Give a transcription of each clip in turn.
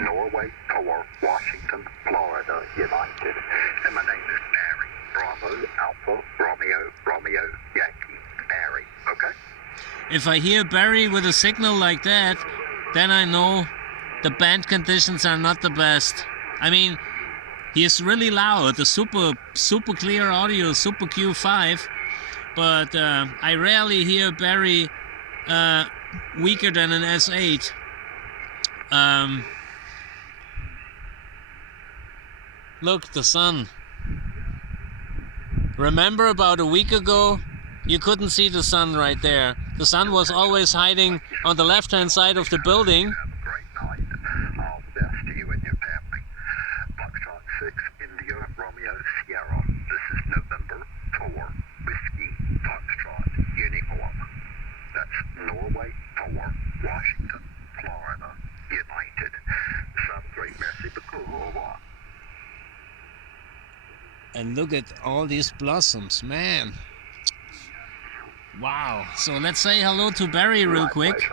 Norway, Tor, Washington, Florida, United. And my name is Barry. Bravo, Alpha, Romeo, Yankee, Barry. Okay? If I hear Barry with a signal like that, then I know the band conditions are not the best. I mean, he is really loud, the super clear audio, super Q5, but I rarely hear Barry weaker than an S8. Look, the sun. Remember about a week ago, you couldn't see the sun right there. The sun was always hiding on the left-hand side of the building. Have a great night. All the best to you and your family. Foxtrot 6, India, Romeo, Sierra. This is November 4, Whiskey, Foxtrot, Uniform. That's Norway, 4, Washington, Florida, United. Some great merci beaucoup. Au revoir. And look at all these blossoms, man. Wow. So let's say hello to Barry real quick.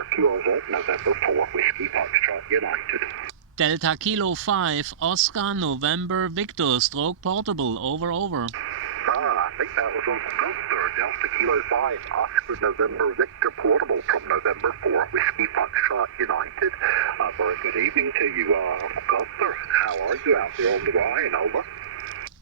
November 4, Whiskey, Foxtrot, United. Delta Kilo 5, Oscar, November, Victor, Stroke Portable, over. I think that was Uncle Gunther. Delta Kilo 5, Oscar, November, Victor, Portable from November 4, Whiskey, Foxtrot, United. Very good evening to you, Uncle Gunther. How are you out there on the Rhine? Over.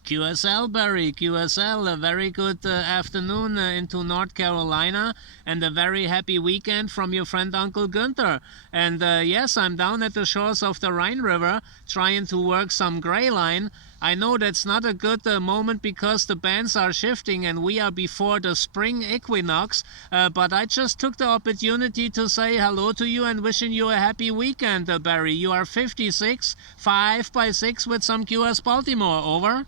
QSL, Barry, QSL, a very good afternoon into North Carolina, and a very happy weekend from your friend Uncle Gunther. And yes, I'm down at the shores of the Rhine River trying to work some gray line. I know that's not a good moment because the bands are shifting and we are before the spring equinox, but I just took the opportunity to say hello to you and wishing you a happy weekend, Barry. You are 56, 5x6 with some QS Baltimore, over.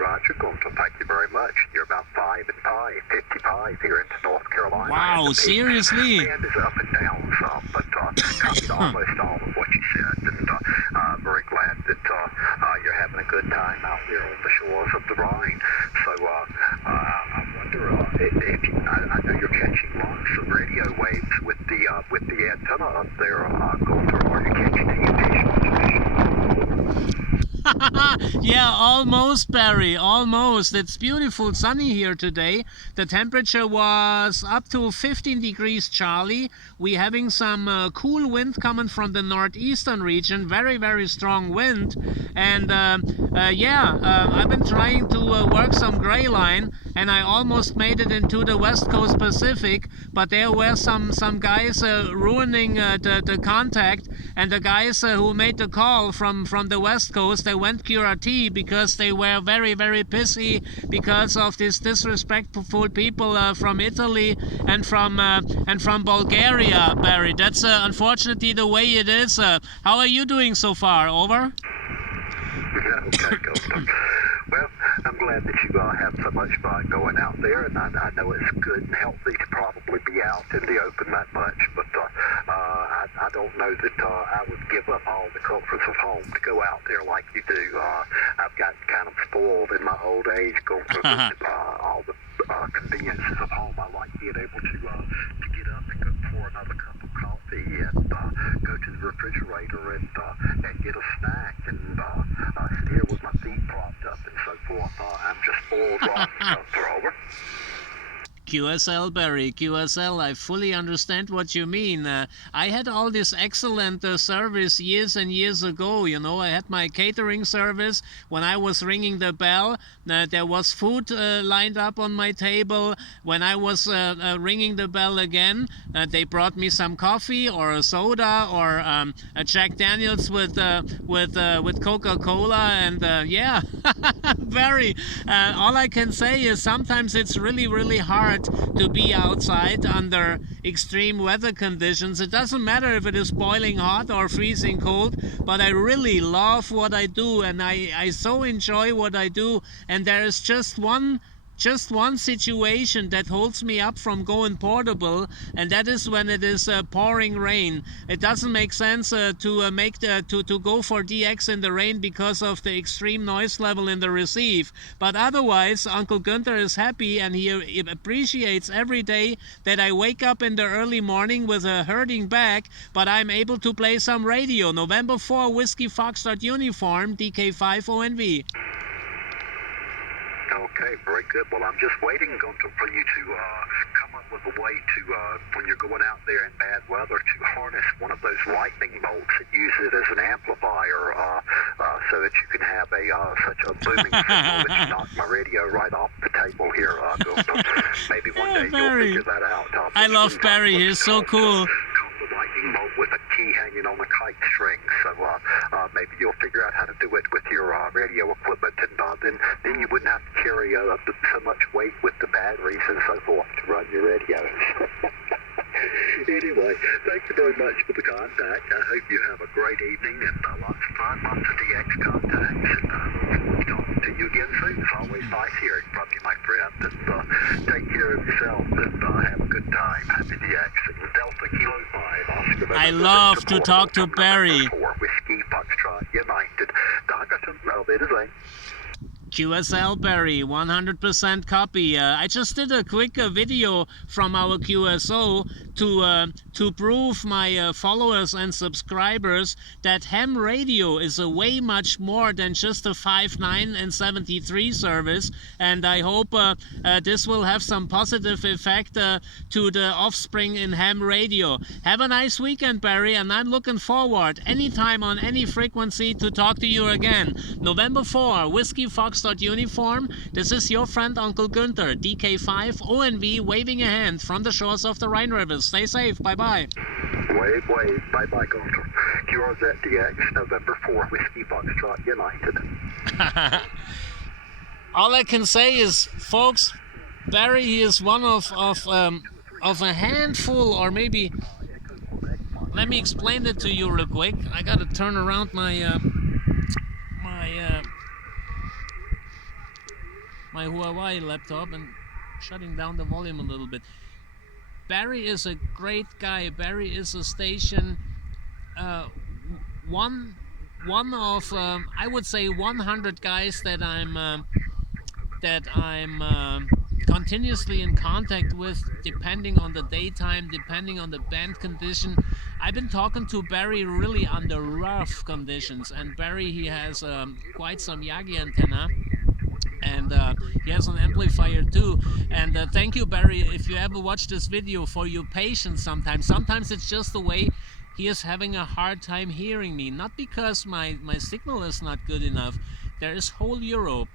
Roger, Gunther, thank you very much. You're about 5 and 5, 55 here into North Carolina. Wow, seriously? The band is up and down some, but copied almost all of what you said, and very glad that you're having a good time out there on the shores of the Rhine. So I wonder if you, I know you're catching lots of radio waves with the antenna up there, Gunther. Are you catching any occasional transmission? Yeah, almost, Barry, almost. It's beautiful sunny here today. The temperature was up to 15 degrees Charlie. We're having some cool wind coming from the northeastern region, very strong wind. And I've been trying to work some gray line, and I almost made it into the West Coast Pacific, but there were some guys ruining the contact, and the guys who made the call from the West Coast, they went QRT because they were very pissy because of this disrespectful people from Italy and from Bulgaria, Barry. That's unfortunately the way it is. How are you doing so far? Over. Okay, Gunther. Well, I'm glad that you have so much fun going out there, and I know it's good and healthy to probably be out in the open that much, but I don't know that I would give up all the comforts of home to go out there like you do. I've got kind of spoiled in my old age, Gunther, with all the conveniences of home. I like being able to get up and go pour another cup of coffee and go to the refrigerator and get a snack and sit here with my feet propped up and so forth. I'm just spoiled rotten, Gunther. Over. QSL, Barry, QSL, I fully understand what you mean. I had all this excellent service years and years ago, you know. I had my catering service. When I was ringing the bell, there was food lined up on my table. When I was ringing the bell again, they brought me some coffee or a soda or a Jack Daniels with Coca-Cola, and yeah, Barry, all I can say is sometimes it's really hard to be outside under extreme weather conditions. It doesn't matter if it is boiling hot or freezing cold, but I really love what I do, and I so enjoy what I do. And there is just one just one situation that holds me up from going portable, and that is when it is pouring rain. It doesn't make sense to go for DX in the rain because of the extreme noise level in the receive. But otherwise, Uncle Günther is happy, and he appreciates every day that I wake up in the early morning with a hurting back, but I'm able to play some radio. November 4 Whiskey Foxtrot uniform, DK5 ONV. Okay, very good. Well, I'm just waiting for you to come up with a way to, when you're going out there in bad weather, to harness one of those lightning bolts and use it as an amplifier so that you can have such a booming signal that you knock my radio right off the table here. Maybe one day Barry. you'll figure that out. I love Barry. He's so cool. The lightning bolt with a key hanging on a kite string. So maybe you'll figure out how to do it with your radio equipment, and then you wouldn't have to carry so much weight with the batteries and so forth to run your radios. Anyway, thank you very much for the contact. I hope you have a great evening and lots of fun, lots of DX contacts, and I look forward to talking to you again soon. It's always nice hearing from you, my friend, and take care of yourself and have a good time. Happy DX. And Delta Kilo 5, Oscar. I love to talk to Barry. Whiskey Foxtrot United. Dankeschön, auf Wiedersehen. QSL Barry, 100% copy. I just did a quick video from our QSO to prove my followers and subscribers that ham radio is a way much more than just a 5.9 and 73 service, and I hope this will have some positive effect to the offspring in ham radio. Have a nice weekend, Barry, and I'm looking forward anytime on any frequency to talk to you again. November 4, Whiskey Foxtrot uniform. This is your friend Uncle Günther, DK5 ONV, waving a hand from the shores of the Rhine River. Stay safe. Bye-bye. Wave. Bye-bye, Günther. QRZDX, November 4, Whiskey Foxtrot United. All I can say is, folks, Barry, he is one of a handful, or maybe, let me explain it to you real quick. I gotta turn around my Huawei laptop and shutting down the volume a little bit. Barry is a great guy. Barry is a station, one of I would say 100 guys that I'm continuously in contact with, depending on the daytime, depending on the band condition. I've been talking to Barry really under rough conditions, and Barry, he has quite some Yagi antenna, and he has an amplifier too. And thank you, Barry, if you ever watch this video, for your patience. Sometimes it's just the way he is having a hard time hearing me, not because my signal is not good enough. There is whole Europe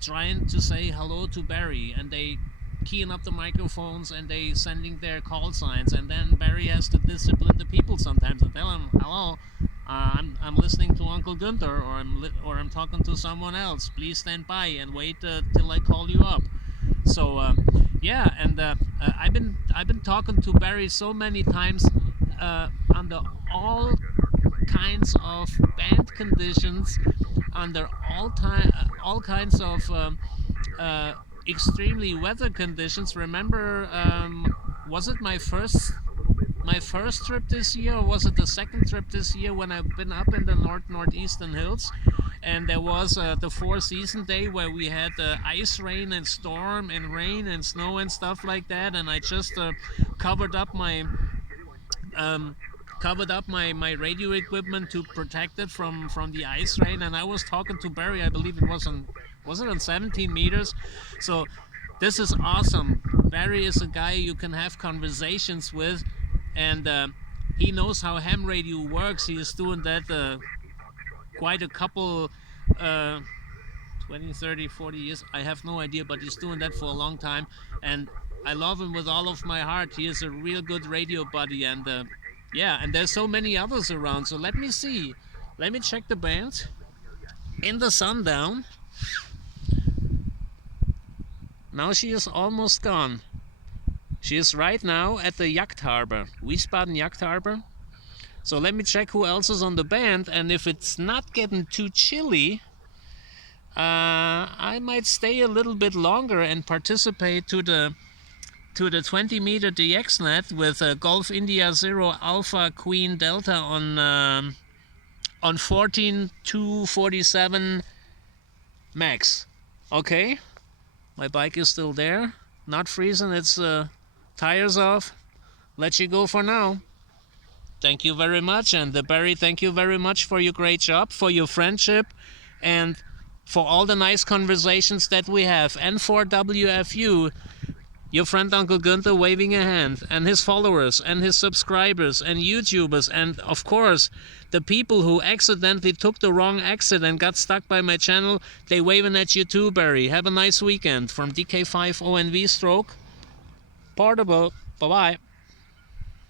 trying to say hello to Barry, and they keying up the microphones and they sending their call signs, and then Barry has to discipline the people sometimes and tell them, hello, I'm listening to Uncle Günther, or I'm talking to someone else. Please stand by and wait till I call you up. So yeah, and I've been talking to Barry so many times under all kinds of band conditions, under all kinds of extremely weather conditions. Remember, was it my first trip this year, or was it the second trip this year, when I've been up in the northeastern hills, and there was the Four Season Day where we had ice rain and storm and rain and snow and stuff like that, and I just covered up my radio equipment to protect it from the ice rain, and I was talking to Barry, I believe it was on 17 meters. So this is awesome. Barry is a guy you can have conversations with, and he knows how ham radio works. He is doing that quite a couple 20, 30, 40 years, I have no idea, but he's doing that for a long time, and I love him with all of my heart. He is a real good radio buddy, and yeah, and there's so many others around. So let me see. Let me check the band. In the Sundown. Now she is almost gone. She is right now at the Yacht Harbor, Wiesbaden Yacht Harbor. So let me check who else is on the band, and if it's not getting too chilly, I might stay a little bit longer and participate to the 20-meter DX-net with Golf India 0 Alpha Queen Delta on 14.247 max. Okay, my bike is still there, not freezing its tires off. Let you go for now. Thank you very much, and Barry, thank you very much for your great job, for your friendship, and for all the nice conversations that we have. N4WFU, your friend Uncle Gunther waving a hand, and his followers, and his subscribers, and YouTubers, and of course, the people who accidentally took the wrong exit and got stuck by my channel, they waving at you too, Barry. Have a nice weekend. From DK5ONV Stroke, Portable. Bye-bye.